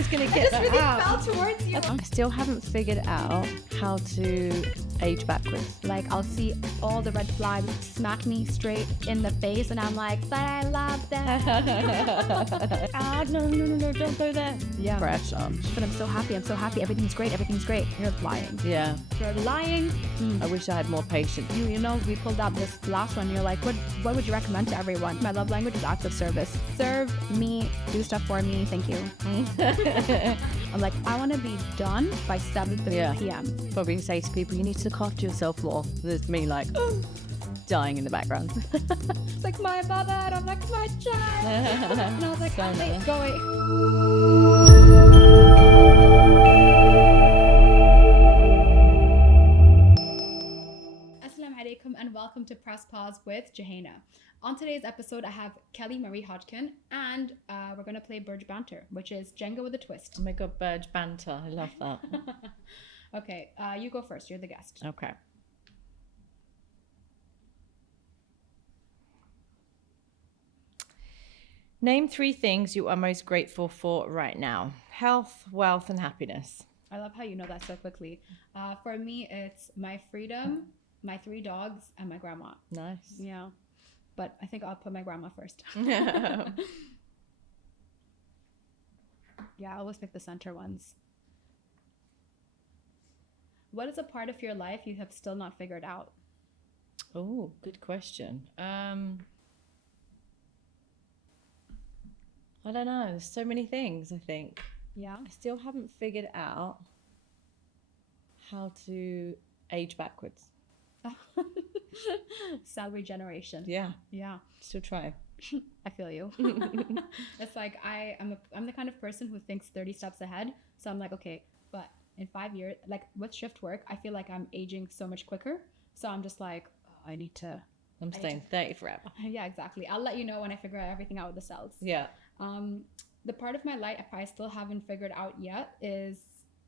was going to get that really out. fell towards you. I still haven't figured out how to age backwards. Like, I'll see all the red flags smack me straight in the face, and I'm like, but I love that. No, don't go there. Yeah. Pressure. But I'm so happy. Everything's great. You're lying. Yeah. You're lying. I wish I had more patience. You know, we pulled out this last one. You're like, what would you recommend to everyone? My love language is acts of service. Serve me, do stuff for me. Thank you. I'm like, I want to be done by 7:30 p.m. Probably say to people, you need to look after yourself more. There's me like, dying in the background. It's like my mother, and I'm like, my child. And I was like, So wait, go away. Assalamu alaikum and welcome to Press Pause with Jouhayna. On today's episode, I have Kelly Marie Hodgkin, and we're going to play Burj Banter, which is Jenga with a twist. Oh my God, Burj Banter. I love that. Okay, you go first. You're the guest. Okay. Name 3 things you are most grateful for right now. Health, wealth, and happiness. I love how you know that so quickly. For me, it's my freedom, my 3 dogs, and my grandma. Nice. Yeah. But I think I'll put my grandma first. Yeah, I always pick the center ones. What is a part of your life you have still not figured out? Oh, good question. I don't know. There's so many things, I think. Yeah. I still haven't figured out how to age backwards. Cell regeneration. Yeah. Yeah. Still trying. I feel you. It's like I'm the kind of person who thinks 30 steps ahead. So I'm like, okay, but in 5 years, like with shift work, I feel like I'm aging so much quicker. So I'm just like, oh, I'm staying 30 forever. Yeah, exactly. I'll let you know when I figure everything out with the cells. Yeah. The part of my life I still haven't figured out yet is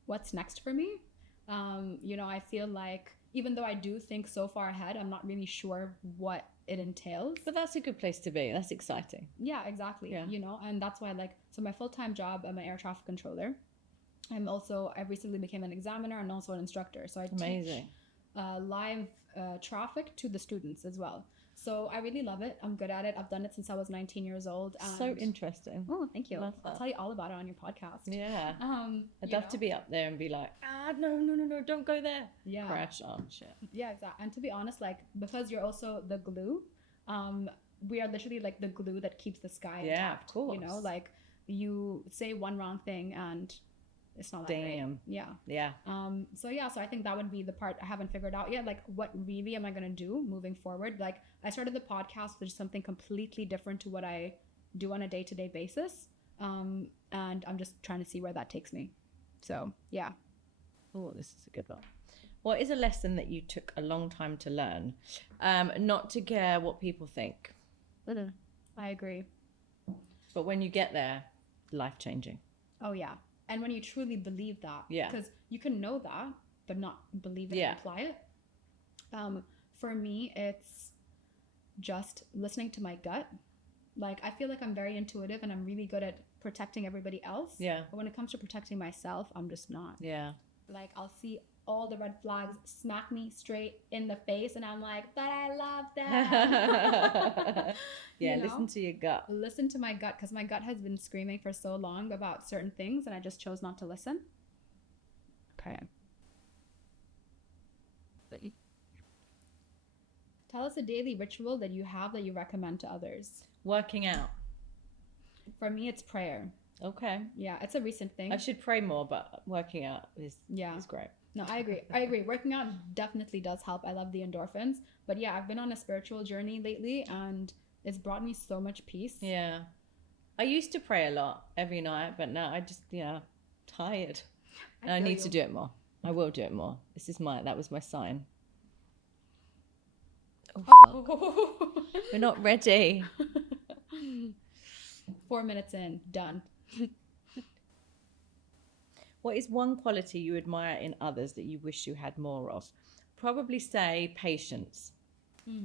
what's next for me. You know, I feel like even though I do think so far ahead, I'm not really sure what it entails. But that's a good place to be. That's exciting. Yeah, exactly. Yeah. You know, and that's why so my full-time job, I'm an air traffic controller. I recently became an examiner and also an instructor. So I Amazing. teach live traffic to the students as well. So I really love it. I'm good at it. I've done it since I was 19 years old. And So interesting. Oh, thank you. Love I'll that. tell you all about it on your podcast. Yeah. I'd You love to know? be up there and be like, no, don't go there. Yeah. Crash on shit. Yeah, exactly. And to be honest, like, because you're also the glue, we are literally like the glue that keeps the sky intact. Of course. You know, like you say one wrong thing and it's not that great. Damn. Yeah. Yeah. So I think that would be the part I haven't figured out yet. Like, what really am I going to do moving forward? Like, I started the podcast with something completely different to what I do on a day-to-day basis. And I'm just trying to see where that takes me. So, yeah. Oh, this is a good one. What is a lesson that you took a long time to learn? Not to care what people think. I agree. But when you get there, life-changing. Oh, yeah. And when you truly believe that, Yeah. because you can know that, but not believe it and apply it. For me, it's just listening to my gut. Like, I feel like I'm very intuitive and I'm really good at protecting everybody else. Yeah. But when it comes to protecting myself, I'm just not. Yeah. Like, I'll see all the red flags smack me straight in the face and I'm like, but I love that. Yeah, You know? listen to your gut. Listen to my gut, because my gut has been screaming for so long about certain things and I just chose not to listen. Okay. Tell us a daily ritual that you have that you recommend to others. Working out. For me, it's prayer. Okay. Yeah, it's a recent thing. I should pray more, but working out is great. No, I agree. Working out definitely does help. I love the endorphins. But yeah, I've been on a spiritual journey lately and it's brought me so much peace. Yeah. I used to pray a lot every night, but now I just, tired. And I need to do it more. I will do it more. That was my sign. Oh, fuck. We're not ready. 4 minutes in, done. What is one quality you admire in others that you wish you had more of? Probably say patience.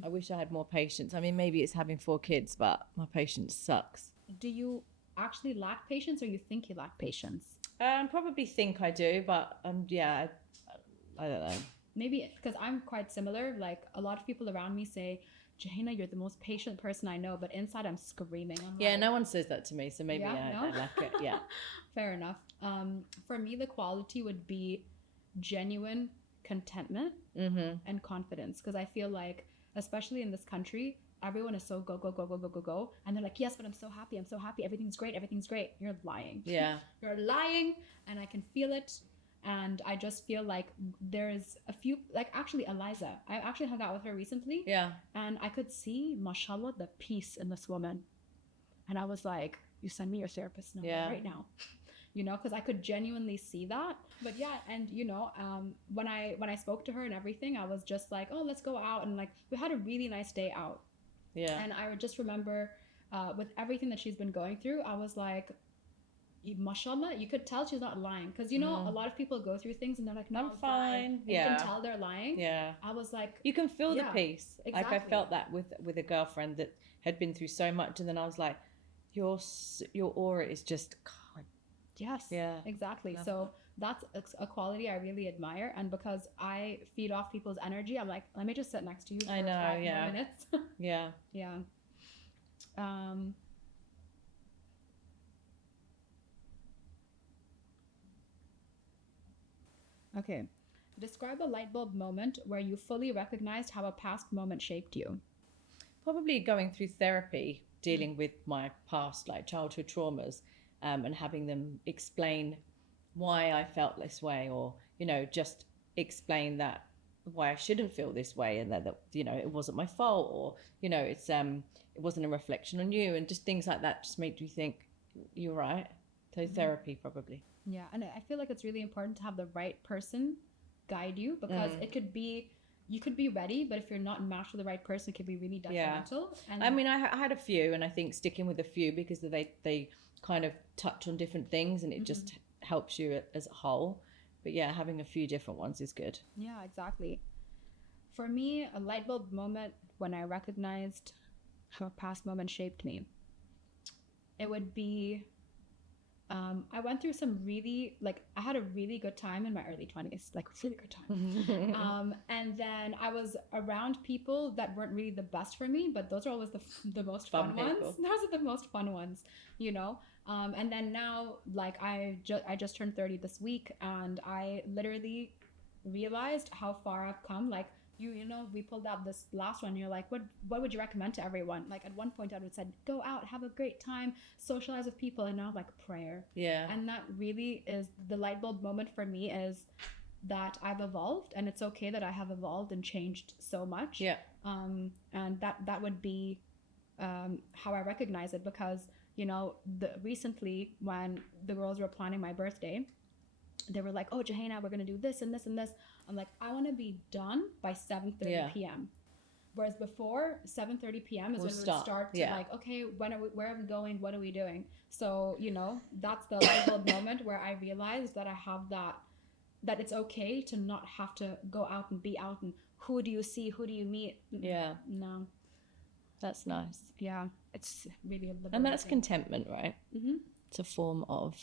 I wish I had more patience. I mean, maybe it's having 4 kids, but my patience sucks. Do you actually lack patience or you think you lack patience? Probably think I do, but yeah, I don't know. Maybe because I'm quite similar. Like a lot of people around me say, Jouhayna, you're the most patient person I know, but inside I'm screaming. I'm Yeah, like, no one says that to me, so maybe I lack it. Yeah. Fair enough. For me, the quality would be genuine contentment and confidence, because I feel like, especially in this country, everyone is so go, go, go, go, go, go, go. And they're like, yes, but I'm so happy. I'm so happy. Everything's great. Everything's great. You're lying. Yeah. You're lying, and I can feel it. And I just feel like there's a few, like actually 𝐿𝐼𝐫𝐫, I actually hung out with her recently. Yeah. And I could see, mashallah, the peace in this woman. And I was like, you send me your therapist number right now. You know, because I could genuinely see that. But yeah, and you know, when I spoke to her and everything, I was just like, oh, let's go out. And like, we had a really nice day out. Yeah. And I would just remember with everything that she's been going through, I was like, mashallah, you could tell she's not lying. Because, you know, a lot of people go through things and they're like, no, I'm fine. You can tell they're lying. Yeah. I was like, you can feel the peace. Exactly. Like I felt that with a girlfriend that had been through so much. And then I was like, your aura is just calm. Yes. Yeah. Exactly. So that's a quality I really admire. And because I feed off people's energy, I'm like, let me just sit next to you for 5 more minutes. Yeah. Yeah. Okay. Describe a light bulb moment where you fully recognized how a past moment shaped you. Probably going through therapy, dealing with my past, like childhood traumas, and having them explain why I felt this way, or, you know, just explain that why I shouldn't feel this way, and that you know, it wasn't my fault, or, you know, it wasn't a reflection on you, and just things like that just made you think, you're right. So therapy, probably. Yeah, and I feel like it's really important to have the right person guide you, because it could be, you could be ready, but if you're not matched with the right person, it could be really detrimental. Yeah. And I mean, I had a few, and I think sticking with a few, because they kind of touch on different things, and it just helps you as a whole. But yeah, having a few different ones is good. Yeah, exactly. For me, a light bulb moment when I recognized how a past moment shaped me, it would be, I went through some really, like, I had a really good time in my early 20s, like really good time. And then I was around people that weren't really the best for me, but those are always the most fun ones. Those are the most fun ones, you know? And then now, like, I just turned 30 this week, and I literally realized how far I've come. Like, you know, we pulled out this last one. You're like, what would you recommend to everyone? Like, at one point I would have said, go out, have a great time, socialize with people. And now I'm like, prayer. Yeah. And that really is the light bulb moment for me, is that I've evolved, and it's okay that I have evolved and changed so much. Yeah. And that would be how I recognize it, because, you know, recently when the girls were planning my birthday, they were like, oh, Jouhayna, we're going to do this and this and this. I'm like, I want to be done by 7:30 p.m. Whereas before, 7:30 p.m. is when we would start to like, okay, where are we going? What are we doing? So, you know, that's the light bulb moment where I realized that I have that it's okay to not have to go out and be out, and who do you see? Who do you meet? Yeah. No. That's nice. Yeah. It's really a liberating. And that's contentment, right? Mm-hmm. It's a form of...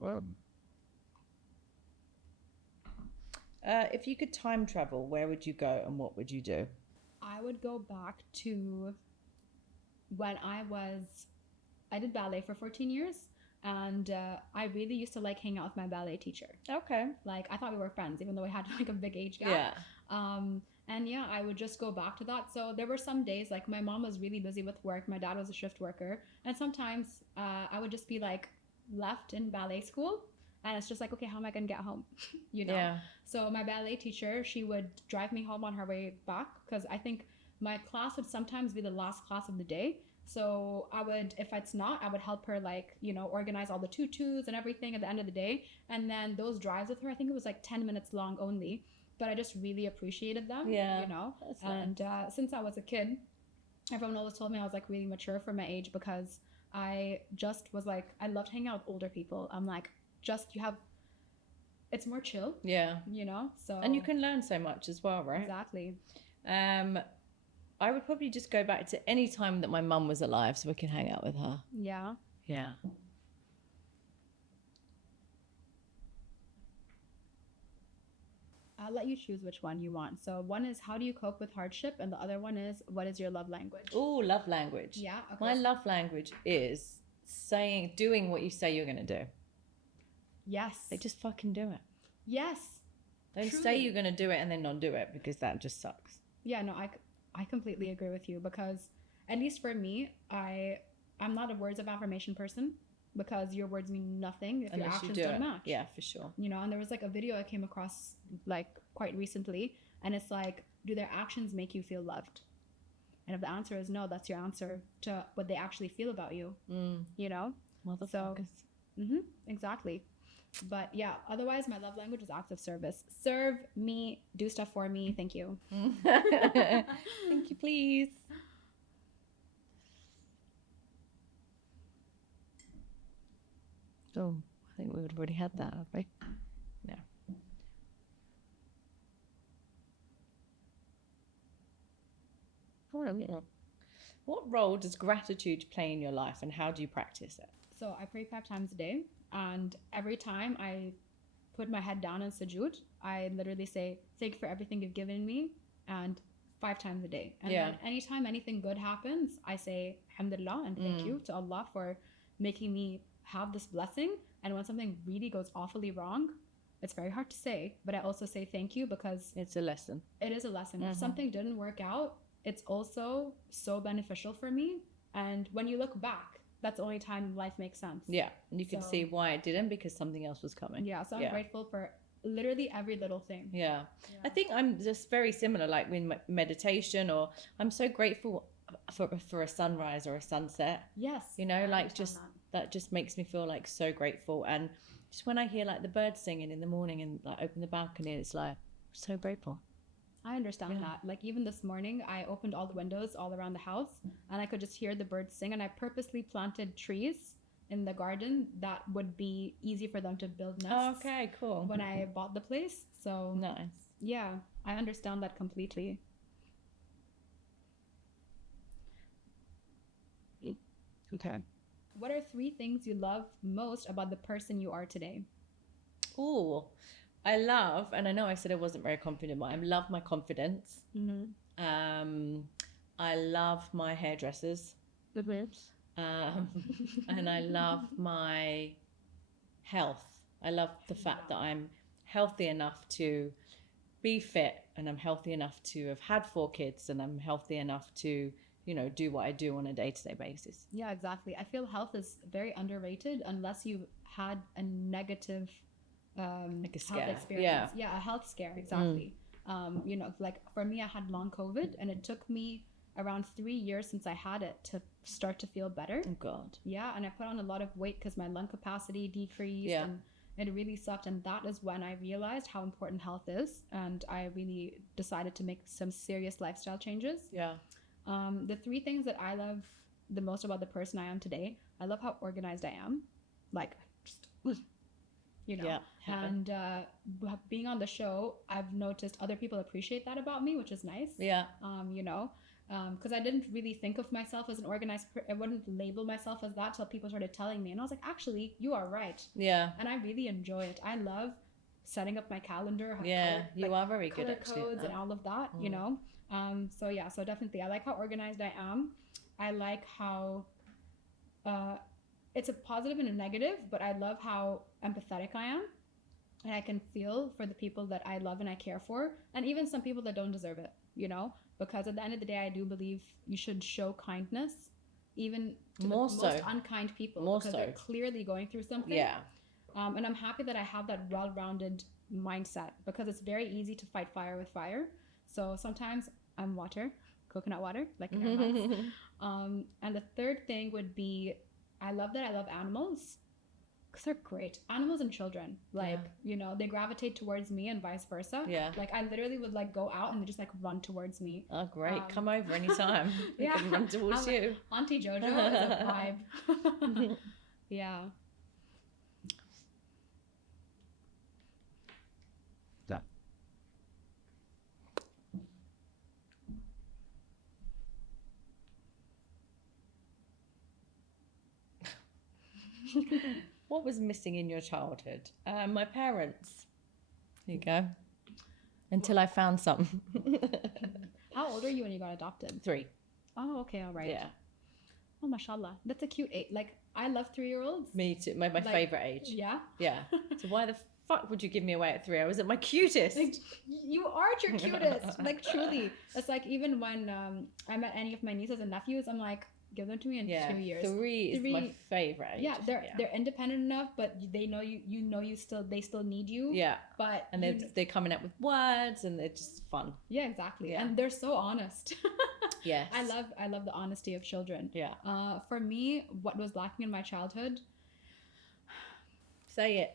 Well, if you could time travel, where would you go and what would you do? I would go back to when I did ballet for 14 years, and I really used to like hang out with my ballet teacher. Okay. Like, I thought we were friends, even though we had like a big age gap. Yeah. And yeah, I would just go back to that. So there were some days, like, my mom was really busy with work, my dad was a shift worker, and sometimes I would just be like left in ballet school, and it's just like, okay, how am I gonna get home? You know? Yeah. So my ballet teacher, she would drive me home on her way back, because I think my class would sometimes be the last class of the day. So I would, if it's not, I would help her, like, you know, organize all the tutus and everything at the end of the day. And then those drives with her, I think it was like 10 minutes long only, but I just really appreciated them. Yeah. You know? And since I was a kid, everyone always told me I was like really mature for my age, because I just was like, I loved hanging out with older people. I'm like, it's more chill. Yeah. You know? So. And you can learn so much as well, right? Exactly. I would probably just go back to any time that my mum was alive so we can hang out with her. Yeah. Yeah. I'll let you choose which one you want. So one is how do you cope with hardship, and the other one is what is your love language? Oh, love language. Yeah. Okay. My love language is doing what you say you're going to do. Yes. Like, just fucking do it. Yes. Don't Truly. say you're going to do it and then not do it, because that just sucks. Yeah, no, I completely agree with you, because at least for me, I'm not a words of affirmation person, because your words mean nothing if your actions don't match. Yeah, for sure. You know, and there was like a video I came across like quite recently, and it's like, do their actions make you feel loved? And if the answer is no, that's your answer to what they actually feel about you. You know? Motherfuckers. So, exactly. But yeah, otherwise my love language is acts of service. Serve me, do stuff for me. Thank you. Thank you, please. Oh, I think we would have already had that, have we? No. What role does gratitude play in your life, and how do you practice it? So I pray 5 times a day, and every time I put my head down in sujood, I literally say, thank you for everything you've given me, and 5 times a day. And then anytime anything good happens, I say alhamdulillah and thank you to Allah for making me have this blessing. And when something really goes awfully wrong, it's very hard to say, but I also say thank you, because it's a lesson. It is a lesson. If something didn't work out, it's also so beneficial for me. And when you look back, that's the only time life makes sense. Yeah, and you can see why it didn't, because something else was coming. Yeah, so I'm grateful for literally every little thing. Yeah. I think I'm just very similar, like with meditation, or I'm so grateful for a sunrise or a sunset. Yes. You know, like just that just makes me feel like so grateful. And just when I hear like the birds singing in the morning and like open the balcony, it's like so grateful. I understand that. Like even this morning, I opened all the windows all around the house, and I could just hear the birds sing. And I purposely planted trees in the garden that would be easy for them to build nests. Oh, okay, cool. When I bought the place. So nice. Yeah, I understand that completely. Okay. What are 3 things you love most about the person you are today? Oh, I love, and I know I said I wasn't very confident, but I love my confidence. I love my hairdressers. And I love my health. I love the fact that I'm healthy enough to be fit, and I'm healthy enough to have had 4 kids, and I'm healthy enough to, you know, do what I do on a day-to-day basis. Yeah, exactly. I feel health is very underrated unless you've had a negative like a scare. Health experience. Yeah, a health scare, exactly. You know, like for me, I had long COVID, and it took me around 3 years since I had it to start to feel better. Oh God. Yeah, and I put on a lot of weight because my lung capacity decreased, and it really sucked. And that is when I realized how important health is, and I really decided to make some serious lifestyle changes. Yeah. The 3 things that I love the most about the person I am today, I love how organized I am, like just, you know. And being on the show, I've noticed other people appreciate that about me, which is nice. Yeah. You know, because I didn't really think of myself as an organized I wouldn't label myself as that till people started telling me, and I was like, actually, you are right. Yeah. And I really enjoy it. I love setting up my calendar. You are very good at codes and all of that, you know. So yeah, so definitely I like how organized I am. I like how it's a positive and a negative, but I love how empathetic I am, and I can feel for the people that I love and I care for, and even some people that don't deserve it, you know, because at the end of the day, I do believe you should show kindness even to the most unkind people, because they're clearly going through something. Yeah. And I'm happy that I have that well-rounded mindset, because it's very easy to fight fire with fire. So sometimes I'm coconut water, like in our house. And the 3rd thing would be, I love that I love animals, because they're great. Animals and children, like, you know, they gravitate towards me and vice versa. Yeah. Like I literally would like go out and they just like run towards me. Oh, great. Come over anytime. We can run towards you. Auntie Jojo is a vibe. Yeah. What was missing in your childhood? My parents. There you go. Until I found some. How old are you when you got adopted? 3. Oh, okay, all right. Yeah. Oh, mashallah. That's a cute age. Like, I love 3-year-olds. Me too. My Like, favorite age. Yeah. Yeah. So why the fuck would you give me away at 3? I was at my cutest. Like, you are your cutest. Like, truly. It's like, even when I met any of my nieces and nephews, I'm like, give them to me in 2 years. 3 is my favorite age. Yeah, they're independent enough, but they know they still need you. Yeah. But And they're coming up with words, and they're just fun. Yeah, exactly. Yeah. And they're so honest. Yes. I love the honesty of children. Yeah. For me, what was lacking in my childhood? Say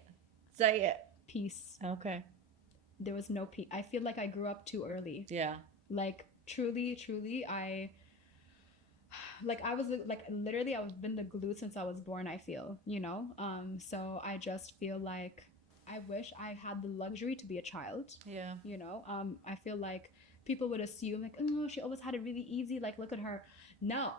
it. Peace. Okay. There was no peace. I feel like I grew up too early. Yeah. Like, truly, I was like, literally, I've been the glue since I was born, I feel, so I just feel like I wish I had the luxury to be a child. Yeah. I feel like people would assume, like, oh, she always had it really easy, like, look at her. No,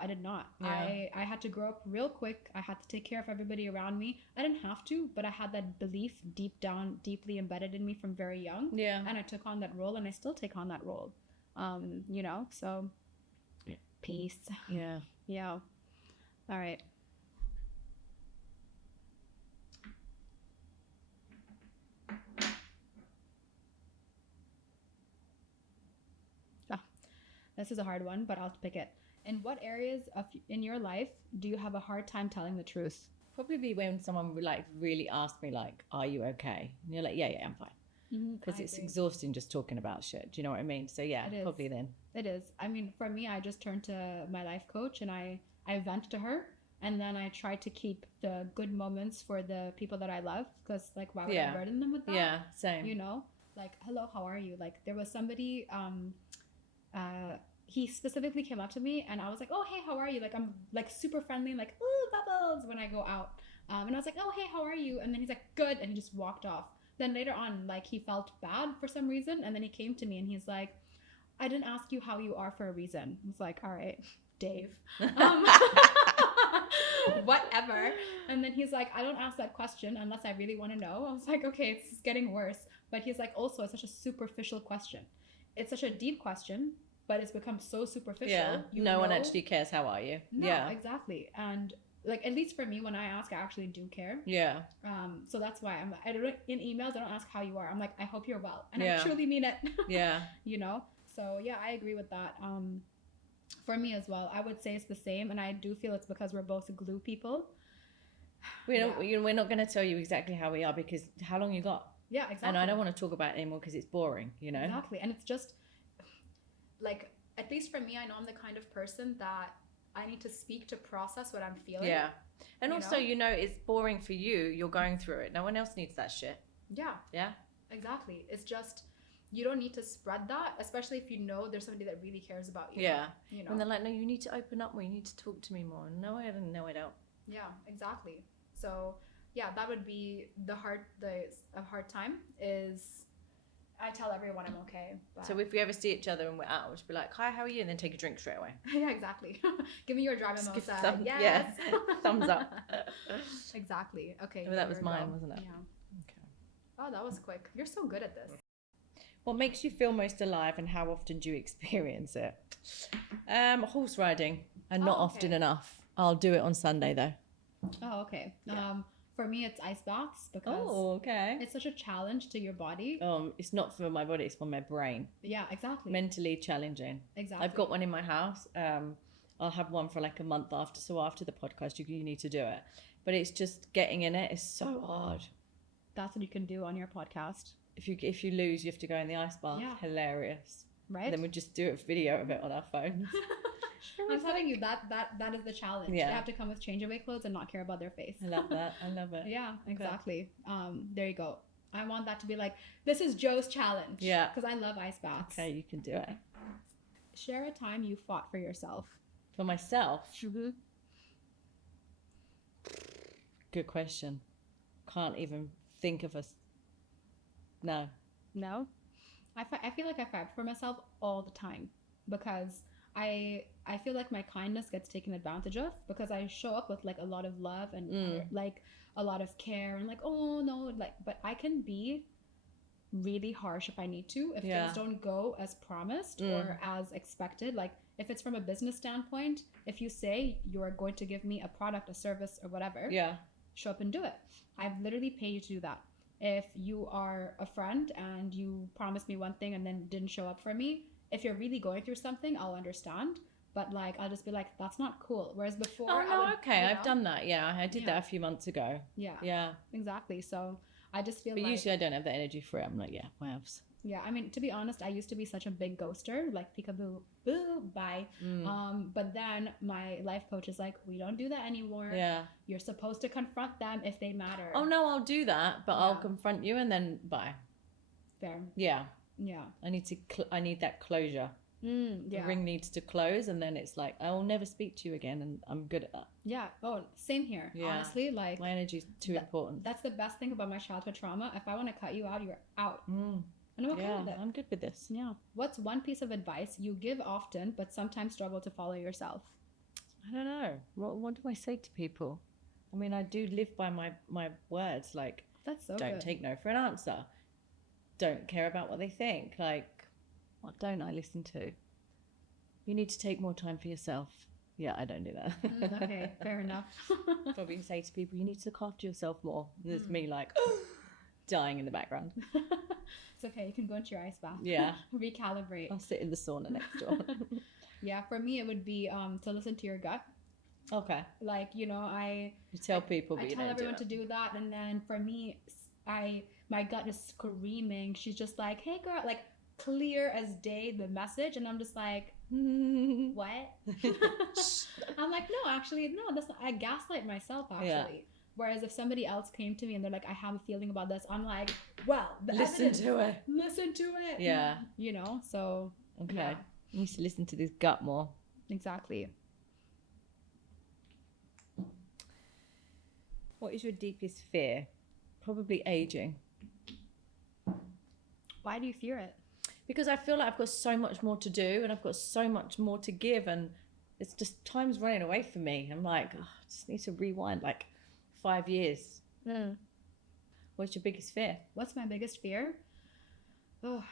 I did not. Yeah. I had to grow up real quick. I had to take care of everybody around me. I didn't have to, but I had that belief deeply embedded in me from very young. Yeah. And I took on that role, and I still take on that role. So peace. Yeah. Yeah. All right. This is a hard one, but I'll pick it. In what areas in your life do you have a hard time telling the truth? Probably when someone would like really ask me like, "Are you okay?" And you're like, "Yeah, I'm fine." Because it's exhausting just talking about shit. Do you know what I mean? So yeah, probably then. It is. I mean, for me, I just turned to my life coach and I vent to her, and then I try to keep the good moments for the people that I love, because like, why would I burden them with that? Yeah, same. Like, hello, how are you? Like, there was somebody, he specifically came up to me and I was like, oh, hey, how are you? Like, I'm like super friendly, like, ooh, bubbles, when I go out. And I was like, oh, hey, how are you? And then he's like, good. And he just walked off. Then later on, like, he felt bad for some reason. And then he came to me and he's like, I didn't ask you how you are for a reason. I was like, all right, Dave. Whatever. And then he's like, I don't ask that question unless I really want to know. I was like, okay, it's getting worse. But he's like, also, it's such a superficial question. It's such a deep question, but it's become so superficial. Yeah. No one actually cares. How are you? No, yeah. Exactly. And like, at least for me, when I ask, I actually do care. Yeah. So that's why I don't, in emails, I don't ask how you are. I'm like, I hope you're well. And I truly mean it. Yeah. So yeah, I agree with that. For me as well, I would say it's the same. And I do feel it's because we're both glue people. We're not going to tell you exactly how we are, because how long you got? Yeah, exactly. And I don't want to talk about it anymore because it's boring, Exactly. And it's just like, at least for me, I know I'm the kind of person that I need to speak to process what I'm feeling. Yeah. And also, it's boring for you. You're going through it. No one else needs that shit. Yeah. Yeah. Exactly. It's just, you don't need to spread that, especially if you know there's somebody that really cares about you. Yeah. And they're like, no, you need to open up more. You need to talk to me more. No, I don't. No, I don't. Yeah, exactly. So yeah, that would be a hard time is I tell everyone I'm okay. But... So if we ever see each other and we're out, we'll just be like, hi, how are you? And then take a drink straight away. Yeah, exactly. Give me your dry mimosa. Yes. Yeah. Thumbs up. Exactly. Okay. Well, that was mine, wasn't it? Yeah. Okay. Oh, that was quick. You're so good at this. What makes you feel most alive, and how often do you experience it? Horse riding, and not often enough. I'll do it on Sunday though. Oh, okay. Yeah. For me, it's ice baths because it's such a challenge to your body. It's not for my body; it's for my brain. Yeah, exactly. Mentally challenging. Exactly. I've got one in my house. I'll have one for like a month after. So after the podcast, you need to do it. But it's just getting in it is so hard. That's what you can do on your podcast. If you lose, you have to go in the ice bath. Yeah. Hilarious. Right. And then we just do a video of it on our phones. I'm telling you that is the challenge. Yeah. They have to come with change-away clothes and not care about their face. I love that. I love it. Yeah, exactly. There you go. I want that to be like, this is Joe's challenge. Yeah. Because I love ice baths. Okay, you can do it. Share a time you fought for yourself. For myself? Mm-hmm. Good question. Can't even think of No? I feel like I fight for myself all the time because I feel like my kindness gets taken advantage of because I show up with like a lot of love and like a lot of care and like, oh no, like, but I can be really harsh if I need to, if things don't go as promised or as expected. Like if it's from a business standpoint, if you say you're going to give me a product, a service or whatever, show up and do it. I've literally paid you to do that. If you are a friend and you promised me one thing and then didn't show up for me, if you're really going through something, I'll understand. But like, I'll just be like, that's not cool. Whereas before, I've done that. Yeah, I did that a few months ago. Yeah, exactly. So I just feel but usually I don't have the energy for it. I'm like, whatevs. Yeah, I mean, to be honest, I used to be such a big ghoster, like peekaboo, boo, bye. But then my life coach is like, we don't do that anymore. Yeah, you're supposed to confront them if they matter. Oh no, I'll do that, but I'll confront you and then bye. Fair. Yeah. Yeah. I need that closure. The ring needs to close, and then it's like I will never speak to you again, and I'm good at that. Yeah. Oh, same here. Yeah. Honestly, like my energy is too important. That's the best thing about my childhood trauma. If I want to cut you out, you're out. And I'm okay with it. I'm good with this. Yeah. What's one piece of advice you give often, but sometimes struggle to follow yourself? I don't know. What do I say to people? I mean, I do live by my words. Like, that's so don't good. take no for an answer. Don't care about what they think. Like, what don't I listen to? You need to take more time for yourself. Yeah, I don't do that. Okay, fair enough. Probably say to people, you need to look after yourself more. There's me like dying in the background. It's okay, you can go into your ice bath. Yeah. Recalibrate. I'll sit in the sauna next door. Yeah, for me it would be to listen to your gut. Okay. Like, you tell people, but I tell everyone to do that, and then for me, my gut is screaming. She's just like, hey girl, like clear as day the message, and I'm just like, what? I'm like, no, actually, no, that's not, I gaslight myself actually. Yeah. Whereas if somebody else came to me and they're like, I have a feeling about this, I'm like, well, listen to it. Yeah. So okay. Yeah. You need to listen to this gut more. Exactly. What is your deepest fear? Probably aging. Why do you fear it? Because I feel like I've got so much more to do and I've got so much more to give, and it's just time's running away from me. I'm like, I just need to rewind like 5 years. What's your biggest fear? What's my biggest fear? Oh,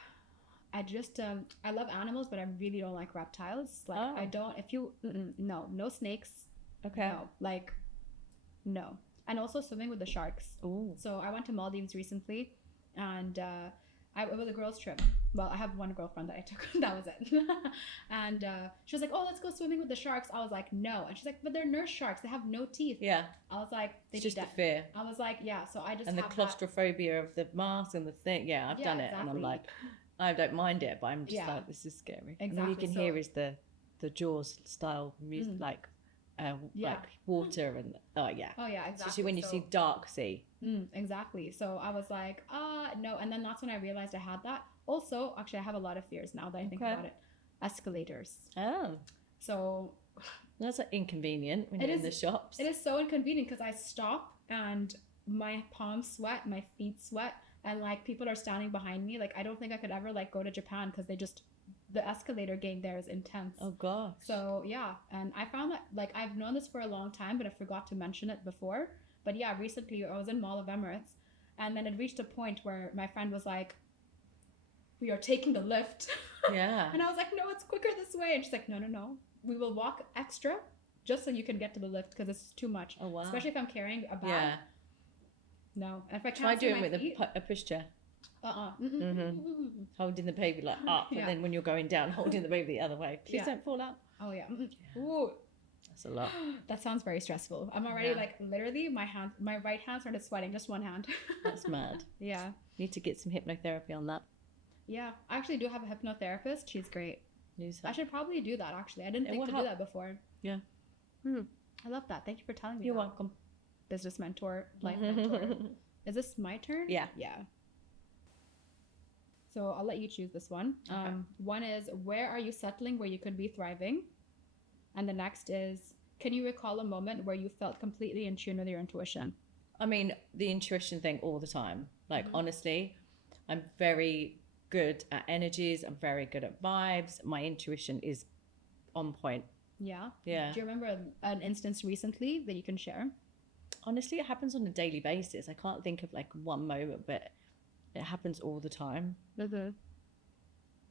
I just I love animals, but I really don't like reptiles. Like I don't. If you no snakes. Okay. No, like no. And also swimming with the sharks. Ooh. So I went to Maldives recently, and it was a girls' trip. Well, I have one girlfriend that I took. That was it. And she was like, oh, let's go swimming with the sharks. I was like, no. And she's like, but they're nurse sharks. They have no teeth. Yeah. I was like, it's just the fear. I was like, yeah. So I just and the claustrophobia of the mask and the thing. Yeah, I've done it, exactly. And I'm like, I don't mind it, but I'm just like, this is scary. Exactly. And all you can hear is the Jaws style music, like water and exactly. Especially when you see dark sea. Exactly. So I was like, no. And then that's when I realized I had that. Also, actually, I have a lot of fears now that I think about it. Escalators. Oh. So that's inconvenient when you're in the shops. It is so inconvenient because I stop and my palms sweat, my feet sweat, and like people are standing behind me. Like I don't think I could ever like go to Japan because the escalator game there is intense. Oh gosh. So yeah, and I found that like I've known this for a long time, but I forgot to mention it before. But yeah, recently I was in Mall of Emirates, and then it reached a point where my friend was like, we are taking the lift. Yeah. And I was like, no, it's quicker this way. And she's like, no. We will walk extra just so you can get to the lift because it's too much. Oh, wow. Especially if I'm carrying a bag. Yeah. No. And if I can't try doing it with a pushchair. Holding the baby like up, and then when you're going down, holding the baby the other way. Please don't fall out. Oh, yeah. Ooh. That's a lot. That sounds very stressful. I'm already like literally my right hand started sweating, just one hand. That's mad. Yeah. Need to get some hypnotherapy on that. Yeah, I actually do have a hypnotherapist. She's great. I should probably do that, actually. I didn't think to do that before. Yeah. I love that. Thank you for telling me. You're welcome. Business mentor, life mentor. Is this my turn? Yeah. Yeah. So I'll let you choose this one. Okay. One is, where are you settling where you could be thriving? And the next is, can you recall a moment where you felt completely in tune with your intuition? I mean, the intuition thing all the time. Like, honestly, I'm very good at energies. I'm very good at vibes. My intuition is on point. Yeah. Yeah. Do you remember an instance recently that you can share? Honestly, it happens on a daily basis. I can't think of like one moment, but it happens all the time.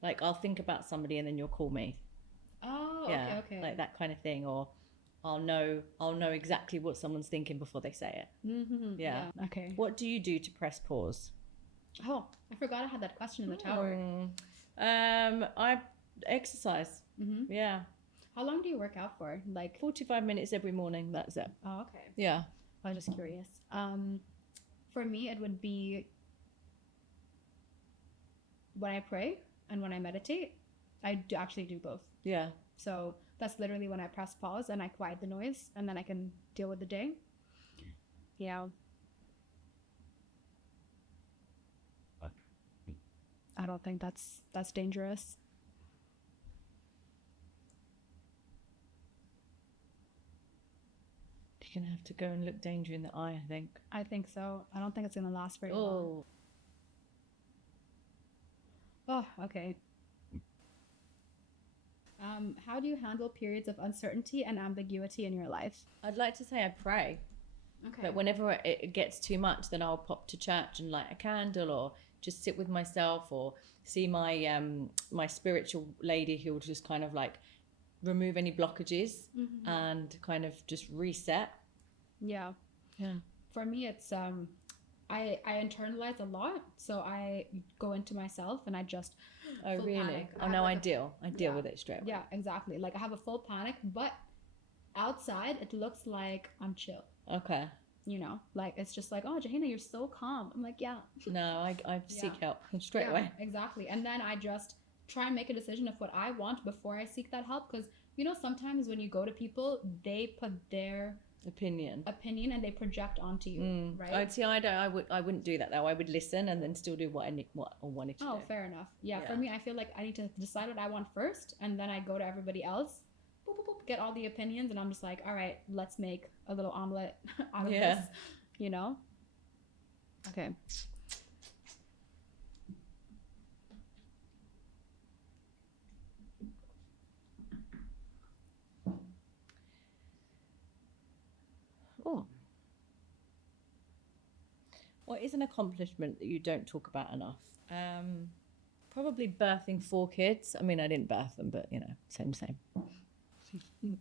Like I'll think about somebody and then you'll call me. Oh, Yeah, okay. like that kind of thing. Or I'll know exactly what someone's thinking before they say it. Mm-hmm. Yeah. Okay. What do you do to press pause? Oh, I forgot I had that question in the tower. I exercise. Mm-hmm. Yeah. How long do you work out for? Like 45 minutes every morning. That's it. Oh, okay. Yeah. I was just curious. For me, it would be when I pray and when I meditate. I actually do both. Yeah. So that's literally when I press pause and I quiet the noise, and then I can deal with the day. Yeah. I don't think that's dangerous. You're gonna have to go and look danger in the eye, I think. I think so. I don't think it's gonna last very long. Oh, okay. How do you handle periods of uncertainty and ambiguity in your life? I'd like to say I pray. Okay. But whenever it gets too much, then I'll pop to church and light a candle, or just sit with myself, or see my my spiritual lady who will just kind of like remove any blockages and kind of just reset. Yeah. Yeah. For me, it's I internalize a lot, so I go into myself and I just Oh full really? panic. Oh no, I deal with it straight away. Yeah, exactly. Like I have a full panic, but outside it looks like I'm chill. Okay. You know, like it's just like, oh, Jouhayna, you're so calm. I'm like, yeah. No, I seek help straight away. Exactly. And then I just try and make a decision of what I want before I seek that help, because you know sometimes when you go to people, they put their opinion and they project onto you, right? I wouldn't do that though. I would listen and then still do what I wanted to do. Oh, fair enough. Yeah, for me, I feel like I need to decide what I want first, and then I go to everybody else, boop, boop, boop, get all the opinions, and I'm just like, all right, let's make a little omelet out of this, you know? Okay. Oh. What is an accomplishment that you don't talk about enough? Probably birthing 4 kids. I mean, I didn't birth them, but you know, same.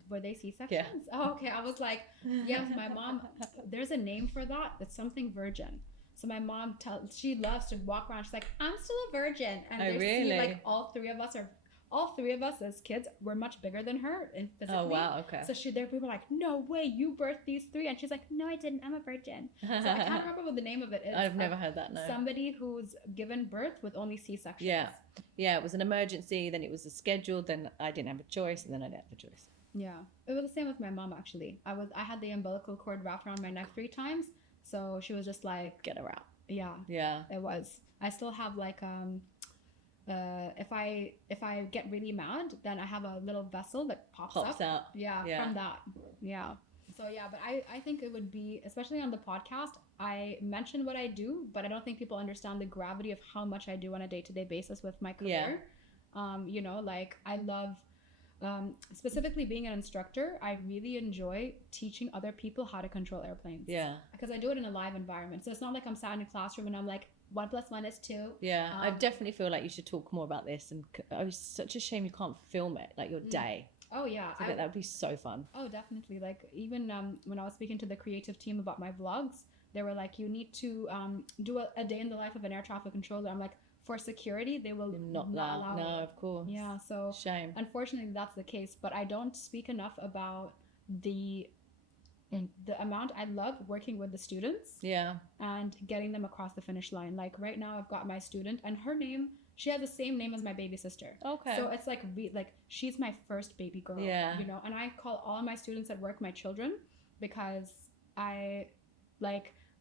Were they C-sections? Yeah. Oh, okay. I was like, yes, my mom, there's a name for that. It's something virgin. So my mom, she loves to walk around. She's like, I'm still a virgin. And really? like all three of us as kids were much bigger than her physically. Oh wow, okay. So there were people like, no way, you birthed these 3, and she's like, no, I didn't. I'm a virgin. So I can't remember what the name of it is. I've never heard that. No. Somebody who's given birth with only C-sections. Yeah. It was an emergency. Then it was a schedule. Then I didn't have a choice, and then I didn't have a choice. Yeah, it was the same with my mom actually. I had the umbilical cord wrapped around my neck 3 times, so she was just like, get her out. Yeah. It was. I still have like if I get really mad, then I have a little vessel that pops up. Out. Yeah, from that. Yeah. So yeah, but I think it would be, especially on the podcast, I mention what I do, but I don't think people understand the gravity of how much I do on a day-to-day basis with my career. You know, like I love specifically being an instructor. I really enjoy teaching other people how to control airplanes. Yeah. Because I do it in a live environment. So it's not like I'm sat in a classroom and I'm like, 1 + 1 is 2. Yeah, I definitely feel like you should talk more about this. And it's such a shame you can't film it, like your day. Oh yeah, I bet that would be so fun. Oh, definitely. Like even when I was speaking to the creative team about my vlogs, they were like, you need to do a day in the life of an air traffic controller. I'm like, for security, they will not allow no, it. Of course. Yeah, so shame. Unfortunately, that's the case. But I don't speak enough about the amount I love working with the students. Yeah. And getting them across the finish line. Like right now, I've got my student, and her name, she has the same name as my baby sister. Okay. So it's like she's my first baby girl. Yeah. You know, and I call all my students at work my children, because I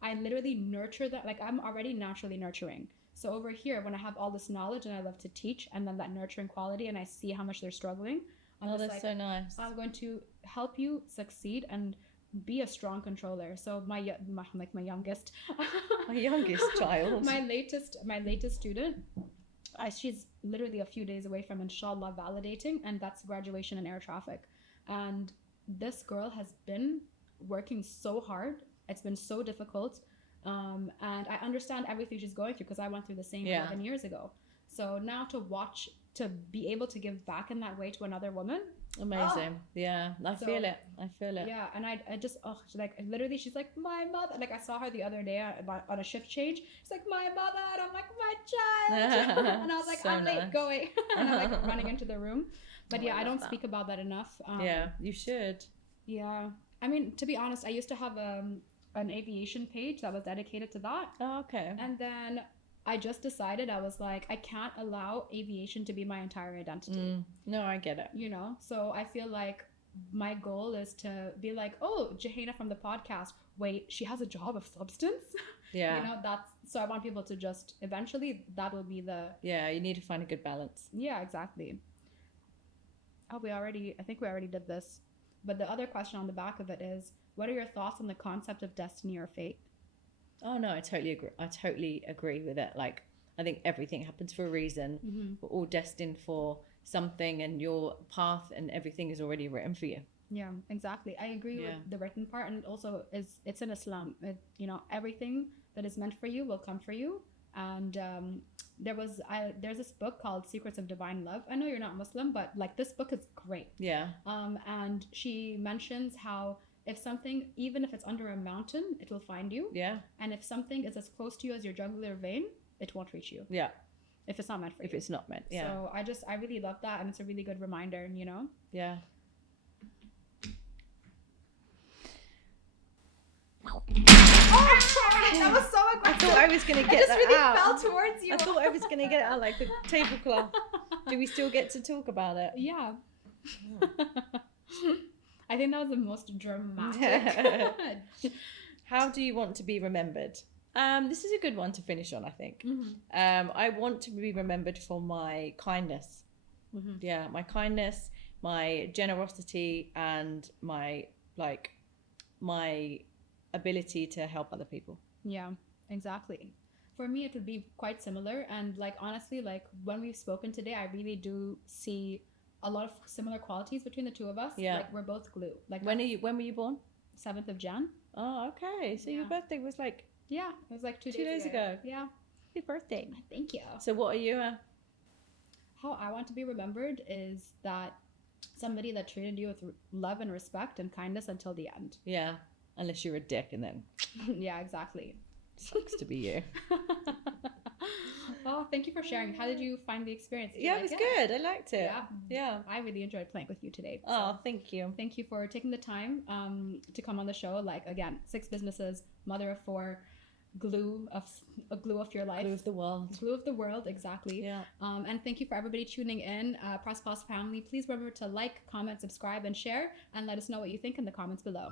literally nurture that. Like I'm already naturally nurturing. So over here, when I have all this knowledge and I love to teach, and then that nurturing quality, and I see how much they're struggling, that's so nice. I'm going to help you succeed and be a strong controller. So my youngest, my youngest child, my latest student, she's literally a few days away from inshallah validating, and that's graduation in air traffic. And this girl has been working so hard. It's been so difficult. And I understand everything she's going through because I went through the same 11 years ago. So now to be able to give back in that way to another woman. Amazing. Yeah, I feel it. Yeah, and I just, like, literally, she's like, my mother. Like, I saw her the other day on a shift change. She's like, my mother. And I'm like, my child. And I was like, so I'm late going. And I'm like running into the room. But yeah, I don't speak about that enough. Yeah, you should. Yeah. I mean, to be honest, I used to have an aviation page that was dedicated to that. Oh, okay. And then I just decided, I was like, I can't allow aviation to be my entire identity. No, I get it. You know, so I feel like my goal is to be like, oh, Jouhayna from the podcast, wait, she has a job of substance. Yeah. You know, so I want people to just, eventually that will be yeah, you need to find a good balance. Yeah, exactly. Oh, I think we already did this. But the other question on the back of it is, what are your thoughts on the concept of destiny or fate? Oh no, I totally agree with it. Like, I think everything happens for a reason. We're all destined for something, and your path and everything is already written for you. Yeah, exactly. I agree with the written part, and also it's in Islam. You know, everything that is meant for you will come for you. And there's this book called Secrets of Divine Love. I know you're not Muslim, but like, this book is great. Yeah. And she mentions how even if it's under a mountain, it will find you. Yeah. And if something is as close to you as your jugular vein, it won't reach you. Yeah. If it's not meant for you. If it's not meant. Yeah. So I really love that, and it's a really good reminder, you know? Yeah. Oh, that was so aggressive. I thought I was going to get that out. I just really fell towards you. I thought I was going to get it out like the tablecloth. Do we still get to talk about it? Yeah. I think that was the most dramatic. How do you want to be remembered? This is a good one to finish on, I think. I want to be remembered for my kindness. Yeah, my kindness, my generosity, and my ability to help other people. Yeah, exactly. For me, it would be quite similar. And like, honestly, like, when we've spoken today, I really do see a lot of similar qualities between the two of us. Yeah. Like, we're both glue. Like, when were you born? 7th of Jan. Oh, okay. So your birthday was like... Yeah, it was like 2 days ago. Yeah. Happy birthday. Thank you. So what are you? How I want to be remembered is that somebody that treated you with love and respect and kindness until the end. Yeah. Unless you're a dick, and then... Yeah, exactly. Sucks to be you. Oh, thank you for sharing. How did you find the experience? Yeah, it was good. I liked it. Yeah. I really enjoyed playing with you today. So oh, thank you. Thank you for taking the time to come on the show. Like, again, 6 businesses, mother of 4, glue of your life. Glue of the world. Glue of the world, exactly. Yeah. And thank you for everybody tuning in. Press Pause family, please remember to like, comment, subscribe, and share, and let us know what you think in the comments below.